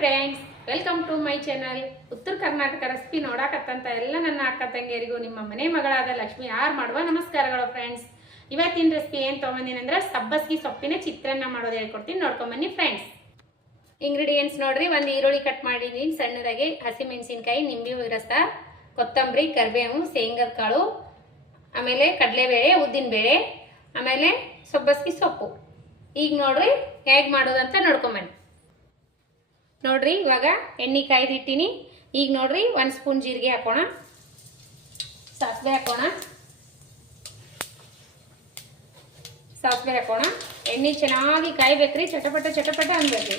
Friends, welcome to my channel. Uttara Karnataka recipe ನೋಡಾಕತ್ತಂತ ಎಲ್ಲ ನನ್ನ ಅಕ್ಕ ತಂಗಿಯರಿಗೂ ನಿಮ್ಮ ಮನೆ ಮಗಳಾದ ಲಕ್ಷ್ಮಿ ಆರ್ ಮಾಡುವ ನಮಸ್ಕಾರಗಳು. ಫ್ರೆಂಡ್ಸ್, ಇವತ್ತಿನ ರೆಸಿಪಿ ಏನು ತೊಗೊಂಬಂದಿನಿ ಅಂದ್ರೆ ಸಬ್ಬಸ್ಗಿ ಸೊಪ್ಪಿನ ಚಿತ್ರಾನ್ನ ಮಾಡೋದು ಹೇಳ್ಕೊಡ್ತೀನಿ, ನೋಡ್ಕೊಂಬನ್ನಿ ಫ್ರೆಂಡ್ಸ್. ಇಂಗ್ರೀಡಿಯೆಂಟ್ಸ್ ನೋಡ್ರಿ, ಒಂದು ಈರುಳ್ಳಿ ಕಟ್ ಮಾಡಿದೀನಿ ಸಣ್ಣದಾಗಿ, ಹಸಿಮೆಣಸಿನ್ಕಾಯಿ, ನಿಂಬೆ ರಸ, ಕೊತ್ತಂಬರಿ, ಕರಿಬೇವು, ಶೇಂಗದ ಕಾಳು, ಆಮೇಲೆ ಕಡಲೆಬೇಳೆ, ಉದ್ದಿನಬೇಳೆ, ಆಮೇಲೆ ಸಬ್ಬಸ್ಗಿ ಸೊಪ್ಪು. ಈಗ ನೋಡ್ರಿ ಹೇಗೆ ಮಾಡೋದಂತ ನೋಡ್ಕೊಂಬನ್ನಿ. ನೋಡ್ರಿ, ಇವಾಗ ಎಣ್ಣೆ ಕಾಯ್ದಿಟ್ಟಿನಿ. ಈಗ ನೋಡ್ರಿ 1 ಸ್ಪೂನ್ ಜೀರಿಗೆ ಹಾಕೋಣ, ಸಾಸಿವೆ ಹಾಕೋಣ. ಎಣ್ಣೆ ಚೆನ್ನಾಗಿ ಕಾಯ್ಬೇಕ್ರಿ, ಚಟಪಟ ಚಟಪಟ ಅನ್ಬೇಕ್ರಿ.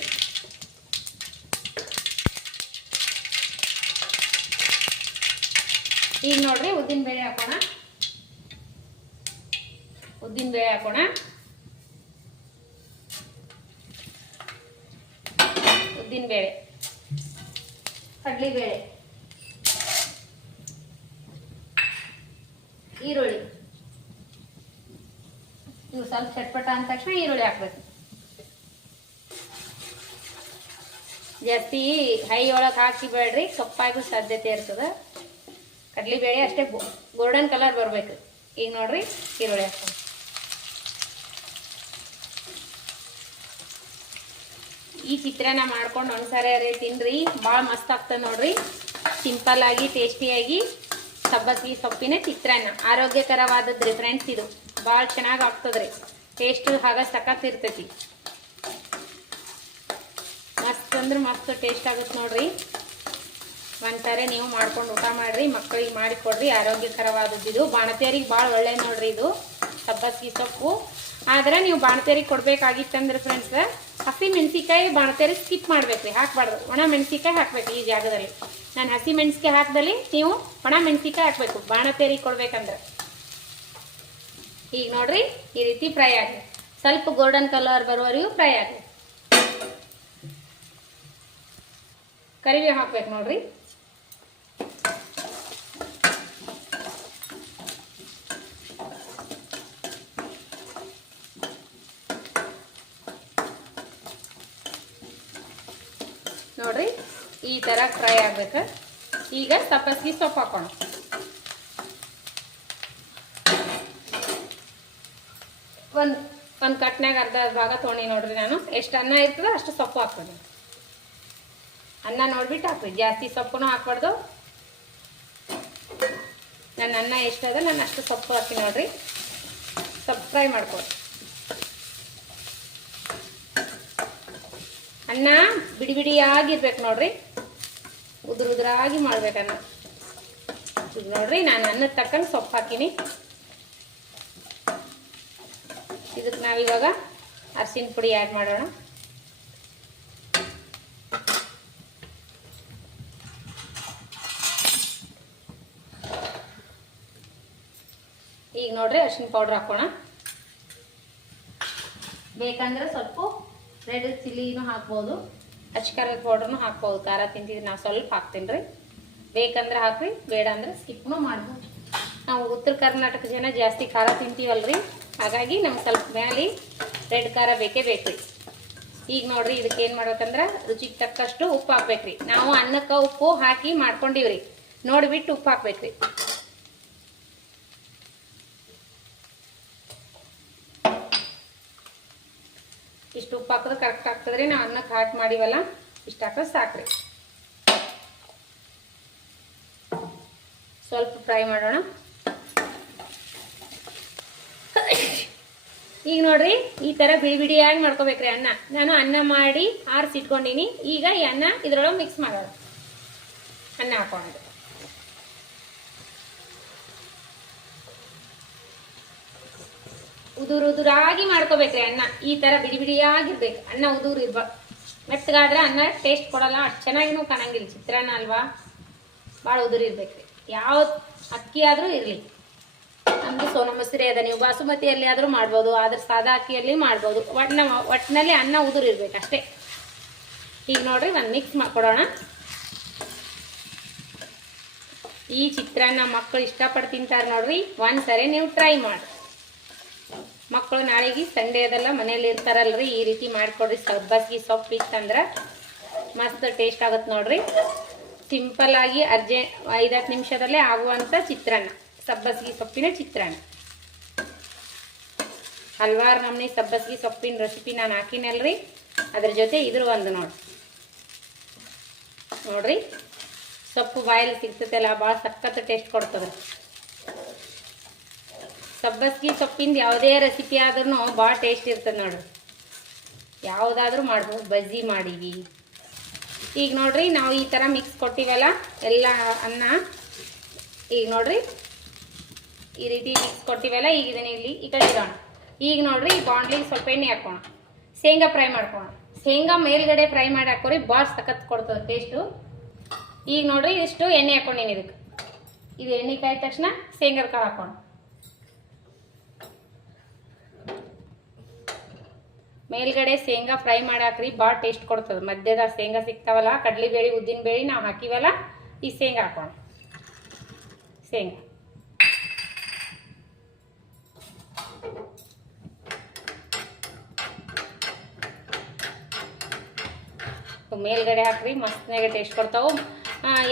ಈಗ ನೋಡ್ರಿ ಉದ್ದಿನಬೇಳೆ ಹಾಕೋಣ. ಉದ್ದಿನಬೇಳೆ, ಕಡಲೆಬೇಳೆ, ಈರುಳ್ಳಿ. ಇವು ಸ್ವಲ್ಪ ಚಟ್ಪಟ ಅಂದ ತಕ್ಷಣ ಈರುಳ್ಳಿ ಹಾಕ್ಬೇಕು. ಜಾಸ್ತಿ ಹೈ ಒಳಗೆ ಹಾಕಿ ಬೇಡ್ರಿ, ಕಪ್ಪಾಗೂ ಸಾಧ್ಯತೆ ಇರ್ತದೆ. ಕಡಲೆಬೇಳೆ ಅಷ್ಟೇ ಗೋಲ್ಡನ್ ಕಲರ್ ಬರ್ಬೇಕು. ಈಗ ನೋಡ್ರಿ ಈರುಳ್ಳಿ ಹಾಕೋಣ. ಈ ಚಿತ್ರಾನ್ನ ಮಾಡ್ಕೊಂಡು ಒಂದ್ಸಾರಿ ತಿನ್ರಿ, ಭಾಳ ಮಸ್ತ್ ಆಗ್ತದೆ ನೋಡ್ರಿ. ಸಿಂಪಲ್ ಆಗಿ ಟೇಸ್ಟಿಯಾಗಿ ಸಬ್ಬಸ್ಗಿ ಸೊಪ್ಪಿನ ಚಿತ್ರಾನ್ನ, ಆರೋಗ್ಯಕರವಾದದ್ರಿ ಫ್ರೆಂಡ್ಸ್. ಇದು ಭಾಳ ಚೆನ್ನಾಗಿ ಆಗ್ತದ್ರಿ, ಟೇಸ್ಟ್ ಹಾಗ ಸಖತ್ ಇರ್ತೈತಿ. ಮಸ್ತ್ ಅಂದ್ರೆ ಮಸ್ತ್ ಟೇಸ್ಟ್ ಆಗುತ್ತೆ ನೋಡ್ರಿ. ಒಂದ್ಸಾರಿ ನೀವು ಮಾಡ್ಕೊಂಡು ಊಟ ಮಾಡ್ರಿ, ಮಕ್ಕಳಿಗೆ ಮಾಡಿಕೊಡ್ರಿ. ಆರೋಗ್ಯಕರವಾದದ್ದು ಇದು, ಬಾಣತಿಯರಿಗೆ ಭಾಳ ಒಳ್ಳೆ ನೋಡ್ರಿ ಇದು ಸಬ್ಬಸ್ಗಿ ಸೊಪ್ಪು. ಆದ್ರೆ ನೀವು ಬಾಣತಿಯರಿಗೆ ಕೊಡ್ಬೇಕಾಗಿತ್ತಂದ್ರೆ ಫ್ರೆಂಡ್ಸ್, ಹಸಿ ಮೆಣಸಿಕಾಯಿ ಬಾಣತಿಯರಿಗೆ ಸ್ಕಿಪ್ ಮಾಡ್ಬೇಕ್ರಿ, ಹಾಕ್ಬಾರ್ದು. ಒಣ ಮೆಣಸಿಕಾಯಿ ಹಾಕ್ಬೇಕು ಈ ಜಾಗದಲ್ಲಿ. ನಾನು ಹಸಿ ಮೆಣಸಿಕಾಯಿ ಹಾಕ್ದಲ್ಲಿ ನೀವು ಒಣ ಮೆಣಸಿಕಾಯಿ ಹಾಕ್ಬೇಕು ಬಾಣತಿಯರಿಗೆ ಕೊಡ್ಬೇಕಂದ್ರೆ. ಈಗ ನೋಡ್ರಿ ಈ ರೀತಿ ಫ್ರೈ ಆಗಲಿ, ಸ್ವಲ್ಪ ಗೋಲ್ಡನ್ ಕಲರ್ ಬರುವವರೆಗೂ ಫ್ರೈ ಆಗಲಿ. ಕರಿಬೇವು ಹಾಕ್ಬೇಕು ನೋಡ್ರಿ. ನೋಡ್ರಿ ಈ ತರ ಫ್ರೈ ಆಗ್ಬೇಕು. ಈಗ ಸಬ್ಬಸ್ಗಿ ಸೊಪ್ಪು ಹಾಕೋಣ. ಒಂದು ಕಟ್ನಾಗ ಅರ್ಧ ಭಾಗ ತೊಗೊಂಡು ನೋಡ್ರಿ. ನಾನು ಎಷ್ಟು ಅನ್ನ ಇರ್ತದೆ ಅಷ್ಟು ಸೊಪ್ಪು ಹಾಕ್ಬೋದು. ಅನ್ನ ನೋಡ್ಬಿಟ್ಟು ಹಾಕ್ರಿ, ಜಾಸ್ತಿ ಸೊಪ್ಪುನು ಹಾಕ್ಬಾರ್ದು. ನನ್ನ ಅನ್ನ ಎಷ್ಟದ ನಾನು ಅಷ್ಟು ಸೊಪ್ಪು ಹಾಕಿ ನೋಡ್ರಿ. ಸ್ವಲ್ಪ ಫ್ರೈ ಮಾಡ್ಕೊಡಿ. ಅನ್ನ ಬಿಡಿ ಬಿಡಿಯಾಗಿರ್ಬೇಕು ನೋಡ್ರಿ, ಉದುರಾಗಿ ಮಾಡ್ಬೇಕನ್ನ. ನೋಡ್ರಿ ನಾನು ಅನ್ನದ ತಕ್ಕಂಗೆ ಸೊಪ್ಪು ಹಾಕಿನಿ. ಇದಕ್ಕೆ ನಾವಿವಾಗ ಅರಿಶಿನ ಪುಡಿ ಆ್ಯಡ್ ಮಾಡೋಣ. ಈಗ ನೋಡ್ರಿ ಅರಿಶಿನ ಪೌಡ್ರ್ ಹಾಕೋಣ. ಬೇಕಂದ್ರೆ ಸ್ವಲ್ಪ ರೆಡ್ ಚಿಲ್ಲಿನೂ ಹಾಕ್ಬೋದು, ಅಚ್ಕಾರದ ಪೌಡ್ರನ್ನು ಹಾಕ್ಬೋದು. ಖಾರ ತಿಂತಿದ್ರೆ ನಾವು ಸ್ವಲ್ಪ ಹಾಕ್ತೀನಿ ರೀ. ಬೇಕಂದ್ರೆ ಹಾಕ್ರಿ, ಬೇಡ ಅಂದ್ರೆ ಸ್ಕಿಪ್ನೂ ಮಾಡ್ಬೋದು. ನಾವು ಉತ್ತರ ಕರ್ನಾಟಕ ಜನ ಜಾಸ್ತಿ ಖಾರ ತಿಂತೀವಲ್ರಿ, ಹಾಗಾಗಿ ನಮ್ಗೆ ಸ್ವಲ್ಪ ಮೇಲೆ ರೆಡ್ ಖಾರ ಬೇಕೇ ಬೇಕ್ರಿ. ಈಗ ನೋಡ್ರಿ ಇದಕ್ಕೆ ಏನು ಮಾಡ್ಬೇಕಂದ್ರೆ ರುಚಿಗೆ ತಕ್ಕಷ್ಟು ಉಪ್ಪು ಹಾಕ್ಬೇಕ್ರಿ. ನಾವು ಅನ್ನಕ್ಕೆ ಉಪ್ಪು ಹಾಕಿ ಮಾಡ್ಕೊಂಡಿವ್ರಿ, ನೋಡಿಬಿಟ್ಟು ಉಪ್ಪು ಹಾಕ್ಬೇಕ್ರಿ. ಇಷ್ಟು ಉಪ್ಪು ಹಾಕಿದ್ರೆ ಕರೆಕ್ಟ್ ಆಗ್ತದ್ರಿ. ನಾವು ಅನ್ನಕ್ಕೆ ಹಾಕಿ ಮಾಡಿವಲ್ಲ, ಇಷ್ಟು ಹಾಕೋದು ಸಾಕ್ರಿ. ಸ್ವಲ್ಪ ಫ್ರೈ ಮಾಡೋಣ. ಈಗ ನೋಡ್ರಿ ಈ ತರ ಬಿಡಿ ಬಿಡಿಯಾಗಿ ಮಾಡ್ಕೋಬೇಕ್ರಿ ಅನ್ನ. ನಾನು ಅನ್ನ ಮಾಡಿ ಆರಿಸಿಟ್ಕೊಂಡಿನಿ. ಈಗ ಈ ಅನ್ನ ಇದ್ರೊಳಗೆ ಮಿಕ್ಸ್ ಮಾಡೋಣ. ಅನ್ನ ಹಾಕೊಂಡು ಉದುರಾಗಿ ಮಾಡ್ಕೋಬೇಕ್ರಿ ಅನ್ನ. ಈ ತರ ಬಿಡಿ ಬಿಡಿಯಾಗಿರ್ಬೇಕು ಅನ್ನ, ಉದುರು ಇರ್ಬೇಕು. ಮೆತ್ತಗಾದ್ರೆ ಅನ್ನ ಟೇಸ್ಟ್ ಕೊಡಲ್ಲ, ಅಷ್ಟು ಚೆನ್ನಾಗಿನೂ ಕಾಣಂಗಿಲ್ಲ. ಚಿತ್ರಾನ್ನ ಅಲ್ವಾ, ಭಾಳ ಉದುರು ಇರ್ಬೇಕ್ರಿ. ಯಾವ ಅಕ್ಕಿ ಆದ್ರೂ ಇರ್ಲಿ. ನಮ್ದು ಸೋನಾ ಮಸೂರಿ ಅದ, ನೀವು ಬಾಸುಮತಿಯಲ್ಲಿ ಆದ್ರೂ ಮಾಡ್ಬೋದು, ಆದ್ರೆ ಸಾದಾ ಅಕ್ಕಿಯಲ್ಲಿ ಮಾಡ್ಬೋದು. ಒಟ್ಟಿನಲ್ಲಿ ಅನ್ನ ಉದುರು ಇರ್ಬೇಕು ಅಷ್ಟೇ. ಈಗ ನೋಡ್ರಿ ಒಂದು ಮಿಕ್ಸ್ ಮಾಡ್ಕೊಡೋಣ. ಈ ಚಿತ್ರಾನ್ನ ಮಕ್ಕಳು ಇಷ್ಟಪಟ್ಟು ತಿಂತಾರೆ ನೋಡ್ರಿ. ಒಂದ್ಸರಿ ನೀವು ಟ್ರೈ ಮಾಡಿ. ಮಕ್ಕಳು ನಾಳೆಗೆ ಸಂಡೇ ಅದೆಲ್ಲ ಮನೇಲಿ ಇರ್ತಾರಲ್ರಿ, ಈ ರೀತಿ ಮಾಡಿಕೊಡ್ರಿ. ಸಬ್ಬಸ್ಗಿ ಸೊಪ್ಪು ಇತ್ತಂದ್ರೆ ಮಸ್ತ್ ಟೇಸ್ಟ್ ಆಗುತ್ತೆ ನೋಡ್ರಿ. ಸಿಂಪಲ್ ಆಗಿ 5-10 ನಿಮಿಷದಲ್ಲೇ ಆಗುವಂಥ ಚಿತ್ರಾನ್ನ, ಸಬ್ಬಸಿಗೆ ಸೊಪ್ಪಿನ ಚಿತ್ರಾನ್ನ. ಹಲವಾರು ನಮ್ನಿ ಸಬ್ಬಸಿಗೆ ಸೊಪ್ಪಿನ ರೆಸಿಪಿ ನಾನು ಹಾಕಿನಲ್ರಿ, ಅದ್ರ ಜೊತೆ ಇದ್ರ ಒಂದು ನೋಡ್ರಿ ಸೊಪ್ಪು ಬಾಯಲ್ಲಿ ಸಿಗ್ತೈತಲ್ಲ, ಭಾಳ ಸಖತ್ ಟೇಸ್ಟ್ ಕೊಡ್ತದೆ. ಸಬ್ಬಸಿಗೆ ಸೊಪ್ಪಿಂದ ಯಾವುದೇ ರೆಸಿಪಿ ಆದ್ರೂ ಭಾಳ ಟೇಸ್ಟ್ ಇರ್ತದೆ ನೋಡ್ರಿ. ಯಾವುದಾದ್ರೂ ಮಾಡ್ಬೋದು, ಬಜ್ಜಿ ಮಾಡೀವಿ. ಈಗ ನೋಡ್ರಿ ನಾವು ಈ ಥರ ಮಿಕ್ಸ್ ಕೊಟ್ಟಿವಲ್ಲ ಎಲ್ಲ ಅನ್ನ, ಈಗ ನೋಡ್ರಿ ಈ ರೀತಿ ಮಿಕ್ಸ್ ಕೊಟ್ಟಿವಲ್ಲ, ಈಗ ಇದನ್ನ ಇಲ್ಲಿ ಈ ಕಡೆ ಇಡೋಣ. ಈಗ ನೋಡ್ರಿ ಈ ಬಾಂಡ್ಲಿಗೆ ಸ್ವಲ್ಪ ಎಣ್ಣೆ ಹಾಕೋಣ, ಶೇಂಗಾ ಫ್ರೈ ಮಾಡ್ಕೋಣ. ಶೇಂಗಾ ಮೇಲ್ಗಡೆ ಫ್ರೈ ಮಾಡಿ ಹಾಕೋರಿ, ಭಾಳ ಸಖತ್ ಕೊಡ್ತದೆ ಟೇಸ್ಟು. ಈಗ ನೋಡ್ರಿ ಇಷ್ಟು ಎಣ್ಣೆ ಹಾಕೊಂಡೀನಿ ಇದಕ್ಕೆ. ಇದು ಎಣ್ಣೆ ಕಾಯ್ದ ತಕ್ಷಣ ಶೇಂಗಾದ ಕಾಳು ಹಾಕೋಣ. ಮೇಲ್ಗಡೆ ಶೇಂಗಾ ಫ್ರೈ ಮಾಡಿ ಹಾಕ್ರಿ, ಭಾಳ ಟೇಸ್ಟ್ ಕೊಡ್ತದೆ. ಮಧ್ಯದಾಗ ಶೇಂಗಾ ಸಿಗ್ತಾವಲ್ಲ, ಕಡ್ಲಿಬೇಳೆ ಉದ್ದಿನ ಬೇಳೆ ನಾವು ಹಾಕಿವಲ್ಲ, ಈ ಶೇಂಗಾ ಹಾಕೋಣ. ಶೇಂಗಾ ಮೇಲ್ಗಡೆ ಹಾಕ್ರಿ, ಮಸ್ತ್ನಾಗೆ ಟೇಸ್ಟ್ ಕೊಡ್ತಾವೆ.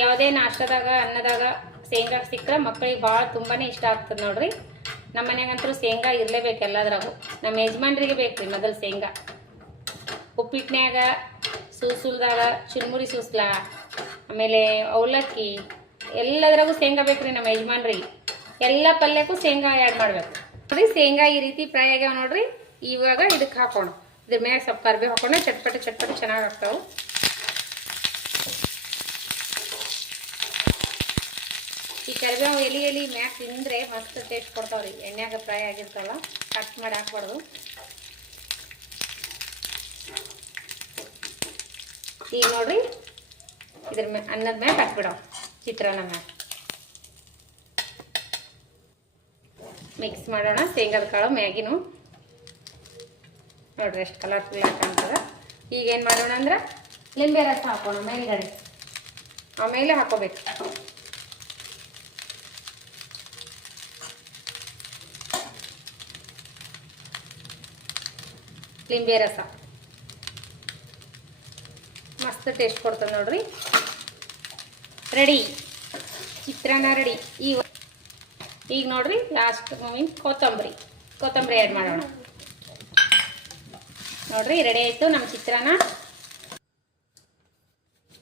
ಯಾವುದೇ ನಾಷ್ಟದಾಗ ಅನ್ನದಾಗ ಶೇಂಗಾ ಸಿಕ್ಕರೆ ಮಕ್ಕಳಿಗೆ ಭಾಳ ತುಂಬಾ ಇಷ್ಟ ಆಗ್ತದೆ ನೋಡ್ರಿ. ನಮ್ಮ ಮನೆಗಂತೂ ಶೇಂಗಾ ಇರಲೇಬೇಕು ಎಲ್ಲದ್ರಾಗು. ನಮ್ಮ ಯಜಮಾನ್ರಿಗೆ ಬೇಕು ರೀ ಮೊದಲು ಶೇಂಗಾ. ಉಪ್ಪಿಟ್ಟಿನ್ಯಾಗ, ಸೂಸುಲ್ದಾಗ, ಚುರುಮುರಿ ಸೂಸ್ಲ, ಆಮೇಲೆ ಅವಲಕ್ಕಿ ಎಲ್ಲದ್ರಾಗೂ ಶೇಂಗಾ ಬೇಕು ರೀ ನಮ್ಮ ಯಜಮಾನ್ರಿಗೆ. ಎಲ್ಲ ಪಲ್ಯಕ್ಕೂ ಶೇಂಗಾ ಆ್ಯಡ್ ಮಾಡಬೇಕು ನೋಡ್ರಿ. ಶೇಂಗಾ ಈ ರೀತಿ ಫ್ರೈ ಆಗ್ಯಾವ ನೋಡ್ರಿ. ಇವಾಗ ಇದಕ್ಕೆ ಹಾಕೋಣ, ಇದ್ರ ಮ್ಯಾಗ ಸ್ವಲ್ಪ ಕರಿಬೇವು ಹಾಕೋಣ. ಚಟ್ಪಟೆ ಚೆನ್ನಾಗಿ ಆಗ್ತಾವೆ. ಈ ಕರಿಬೇವು ಎಲಿ ಮ್ಯಾಗ ತಿಂದರೆ ಮಸ್ತ್ ಟೇಸ್ಟ್ ಕೊಡ್ತಾವ್ರಿ. ಎಣ್ಣೆಯಾಗ ಫ್ರೈ ಆಗಿರ್ತಾವಲ್ಲ, ಕಟ್ ಮಾಡಿ ಹಾಕ್ಬಾರ್ದು. ಈಗ ನೋಡ್ರಿ ಇದ್ರ ಅನ್ನದ ಮ್ಯಾಗ ಹಾಕ್ಬಿಡೋ, ಚಿತ್ರಾನ್ನ ಮ್ಯಾಗ ಮಿಕ್ಸ್ ಮಾಡೋಣ. ಶೇಂಗಾದ ಕಾಳು ಮ್ಯಾಗಿನೂ ನೋಡ್ರಿ ಎಷ್ಟು ಕಲರ್ಫುಲ್ ಹಾಕಂತದ. ಈಗ ಏನು ಮಾಡೋಣ ಅಂದ್ರೆ ಲಿಂಬೆ ರಸ ಹಾಕೋಣ ಮೇಲ್ಗಡೆ, ಆಮೇಲೆ ಹಾಕೋಬೇಕು. ಲಿಂಬೆ ರಸ ಮಸ್ತ್ ಟೇಸ್ಟ್ ಕೊಡ್ತದೆ ನೋಡ್ರಿ. ರೆಡಿ, ಚಿತ್ರಾನ್ನ ರೆಡಿ. ಈಗ ನೋಡ್ರಿ ಲಾಸ್ಟ್ ಮೂಮೆಂಟ್ ಕೊತ್ತಂಬರಿ ಆ್ಯಡ್ ಮಾಡೋಣ. ನೋಡ್ರಿ ರೆಡಿ ಆಯಿತು ನಮ್ಮ ಚಿತ್ರಾನ್ನ.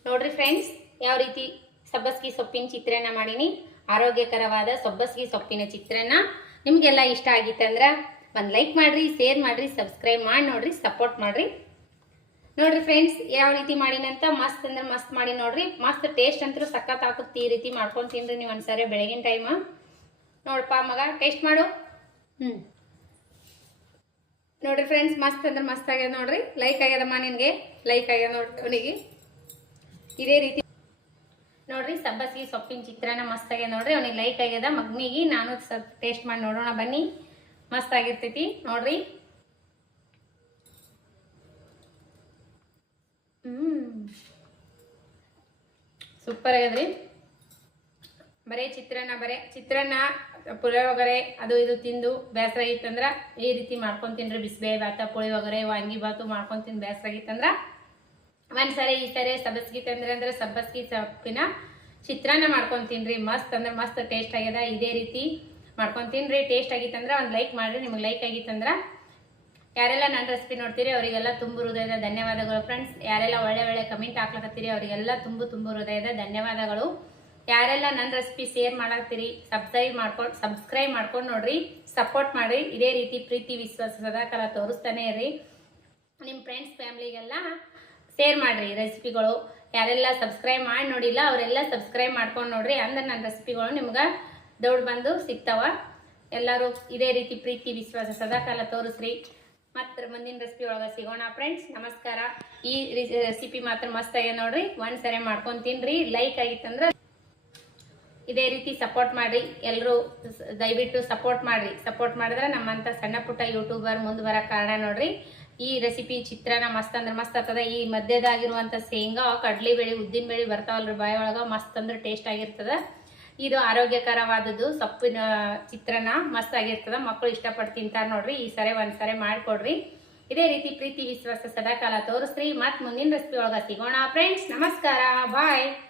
ನೋಡ್ರಿ ಫ್ರೆಂಡ್ಸ್, ಯಾವ ರೀತಿ ಸಬ್ಬಸಿಗೆ ಸೊಪ್ಪಿನ ಚಿತ್ರಾನ್ನ ಮಾಡೀನಿ. ಆರೋಗ್ಯಕರವಾದ ಸಬ್ಬಸಿಗೆ ಸೊಪ್ಪಿನ ಚಿತ್ರಾನ್ನ. ನಿಮಗೆಲ್ಲ ಇಷ್ಟ ಆಗಿತ್ತಂದ್ರೆ ಒಂದು ಲೈಕ್ ಮಾಡಿರಿ, ಶೇರ್ ಮಾಡಿರಿ, ಸಬ್ಸ್ಕ್ರೈಬ್ ಮಾಡಿ ನೋಡ್ರಿ, ಸಪೋರ್ಟ್ ಮಾಡಿರಿ. ನೋಡ್ರಿ ಫ್ರೆಂಡ್ಸ್, ಯಾವ ರೀತಿ ಮಾಡಿನಂತ ಮಸ್ತ್ ಅಂದ್ರೆ ಮಸ್ತ್ ಮಾಡಿ ನೋಡ್ರಿ. ಮಸ್ತ್ ಟೇಸ್ಟ್ ಅಂತೂ ಸಖತ್ ಆಗುತ್ತೆ. ಈ ರೀತಿ ಮಾಡ್ಕೊಂಡು ತಿನ್ರಿ ನೀವು ಒಂದ್ಸರಿ ಬೆಳಗಿನ ಟೈಮ್. ನೋಡಪ್ಪ ಮಗ, ಟೇಸ್ಟ್ ಮಾಡು. ನೋಡ್ರಿ ಫ್ರೆಂಡ್ಸ್, ಮಸ್ತ್ ಅಂದ್ರೆ ಮಸ್ತ್ ಆಗ್ಯದ ನೋಡ್ರಿ. ಲೈಕ್ ಆಗ್ಯದಮ್ಮ, ನಿನಗೆ ಲೈಕ್ ಆಗ್ಯದ ನೋಡ್ರಿ ಅವನಿಗೆ. ಇದೇ ರೀತಿ ನೋಡ್ರಿ ಸಬ್ಬಸಿಗೆ ಸೊಪ್ಪಿನ ಚಿತ್ರಾನ್ನ ಮಸ್ತ್ ಆಗ್ಯದ ನೋಡ್ರಿ. ಅವನಿಗೆ ಲೈಕ್ ಆಗ್ಯದ, ಮಗನಿಗೆ. ನಾನು ಸ್ವಲ್ಪ ಟೇಸ್ಟ್ ಮಾಡಿ ನೋಡೋಣ ಬನ್ನಿ. ಮಸ್ತ್ ಆಗಿರ್ತೈತಿ ನೋಡ್ರಿ. ಸೂಪರ್ ಆಗ್ಯದ್ರಿ. ಬರೇ ಚಿತ್ರಾನ್ನ ಪುಳಿಯೋಗರೆ ಅದು ಇದು ತಿಂದು ಬೇಸರ ಆಗಿತ್ತಂದ್ರ ಈ ರೀತಿ ಮಾಡ್ಕೊಂಡು ತಿನ್ರಿ. ಬಿಸಿಬೇಳೆ ಭಾತ, ಪುಳಿಯೋಗರೆ, ವಾಂಗಿ ಭಾತು ಮಾಡ್ಕೊಂಡು ತಿಂದು ಬೇಸರ ಆಗಿತ್ತಂದ್ರ ಒಂದ್ಸರಿ ಈ ಸರಿ ಸಬ್ಬಸಿಗೆ ತಂದ್ರೆ ಸಬ್ಬಸಿಗೆ ಸೊಪ್ಪಿನ ಚಿತ್ರಾನ್ನ ಮಾಡ್ಕೊಂಡು ತಿನ್ರಿ. ಮಸ್ತ್ ಅಂದ್ರೆ ಮಸ್ತ್ ಟೇಸ್ಟ್ ಆಗ್ಯದ. ಇದೇ ರೀತಿ ಮಾಡ್ಕೊಂಡು ತಿನ್ರಿ. ಟೇಸ್ಟ್ ಆಗಿತ್ತಂದ್ರೆ ಒಂದು ಲೈಕ್ ಮಾಡಿರಿ. ನಿಮಗೆ ಲೈಕ್ ಆಗಿತ್ತಂದ್ರೆ ಯಾರೆಲ್ಲ ನನ್ನ ರೆಸಿಪಿ ನೋಡ್ತೀರಿ ಅವರಿಗೆಲ್ಲ ತುಂಬ ಹೃದಯದ ಧನ್ಯವಾದಗಳು ಫ್ರೆಂಡ್ಸ್. ಯಾರೆಲ್ಲ ಒಳ್ಳೆ ಕಮೆಂಟ್ ಹಾಕ್ಲಕತ್ತೀರಿ ಅವರಿಗೆಲ್ಲ ತುಂಬ ಹೃದಯದ ಧನ್ಯವಾದಗಳು. ಯಾರೆಲ್ಲ ನನ್ನ ರೆಸಿಪಿ ಶೇರ್ ಮಾಡಾಕ್ತೀರಿ, ಸಬ್ಸ್ಕ್ರೈಬ್ ಮಾಡ್ಕೊಂಡು ನೋಡ್ರಿ, ಸಪೋರ್ಟ್ ಮಾಡಿರಿ. ಇದೇ ರೀತಿ ಪ್ರೀತಿ ವಿಶ್ವಾಸ ಸದಾಕಾಲ ತೋರಿಸ್ತಾನೆ ಇರ್ರಿ. ನಿಮ್ಮ ಫ್ರೆಂಡ್ಸ್ ಫ್ಯಾಮ್ಲಿಗೆಲ್ಲ ಶೇರ್ ಮಾಡಿರಿ ರೆಸಿಪಿಗಳು. ಯಾರೆಲ್ಲ ಸಬ್ಸ್ಕ್ರೈಬ್ ಮಾಡಿ ನೋಡಿಲ್ಲ ಅವರೆಲ್ಲ ಸಬ್ಸ್ಕ್ರೈಬ್ ಮಾಡ್ಕೊಂಡು ನೋಡ್ರಿ. ಅಂದ್ರೆ ನನ್ನ ರೆಸಿಪಿಗಳು ನಿಮ್ಗೆ ದೌಡ್ ಬಂದು ಸಿಗ್ತಾವ. ಎಲ್ಲರೂ ಇದೇ ರೀತಿ ಪ್ರೀತಿ ವಿಶ್ವಾಸ ಸದಾಕಾಲ ತೋರಿಸ್ರಿ. ಮತ್ತೆ ಮುಂದಿನ ರೆಸಿಪಿ ಒಳಗೆ ಸಿಗೋಣ ಫ್ರೆಂಡ್ಸ್. ನಮಸ್ಕಾರ. ಈ ರೆಸಿಪಿ ಮಾತ್ರ ಮಸ್ತ್ ಆಗಿದೆ ನೋಡ್ರಿ. ಒಂದ್ಸರಿ ಮಾಡ್ಕೊಂಡು ತಿನ್ರಿ. ಲೈಕ್ ಆಗಿತ್ತಂದ್ರೆ ಇದೇ ರೀತಿ ಸಪೋರ್ಟ್ ಮಾಡಿ. ಎಲ್ಲರೂ ದಯವಿಟ್ಟು ಸಪೋರ್ಟ್ ಮಾಡ್ರಿ. ಸಪೋರ್ಟ್ ಮಾಡಿದ್ರೆ ನಮ್ಮಂತ ಸಣ್ಣ ಪುಟ್ಟ ಯೂಟ್ಯೂಬರ್ ಮುಂದೆ ಬರೋ ಕಾರಣ ನೋಡ್ರಿ. ಈ ರೆಸಿಪಿ ಚಿತ್ರಾನ್ನ ಮಸ್ತ್ ಅಂದ್ರೆ ಮಸ್ತ್ ಆಗ್ತದೆ. ಈ ಮಧ್ಯದಾಗಿರುವಂಥ ಶೇಂಗಾ, ಕಡ್ಲಿಬೇಳೆ, ಉದ್ದಿನ ಬೇಳೆ ಬರ್ತಾವಲ್ರಿ ಬಾಯಿ ಒಳಗೆ, ಮಸ್ತ್ ಅಂದ್ರೆ ಟೇಸ್ಟ್ ಆಗಿರ್ತದೆ. ಇದು ಆರೋಗ್ಯಕರವಾದದ್ದು ಸೊಪ್ಪಿನ ಚಿತ್ರಾನ್ನ ಮಸ್ತ್ ಆಗಿರ್ತದೆ. ಮಕ್ಕಳು ಇಷ್ಟಪಟ್ಟು ತಿಂತಾರೆ ನೋಡ್ರಿ. ಈ ಸರಿ ಒಂದ್ಸರಿ ಮಾಡಿಕೊಡ್ರಿ. ಇದೇ ರೀತಿ ಪ್ರೀತಿ ವಿಶ್ವಾಸ ಸದಾಕಾಲ ತೋರಿಸ್ರಿ. ಮತ್ತೆ ಮುಂದಿನ ರೆಸಿಪಿ ಒಳಗೆ ಸಿಗೋಣ ಫ್ರೆಂಡ್ಸ್. ನಮಸ್ಕಾರ, ಬಾಯ್.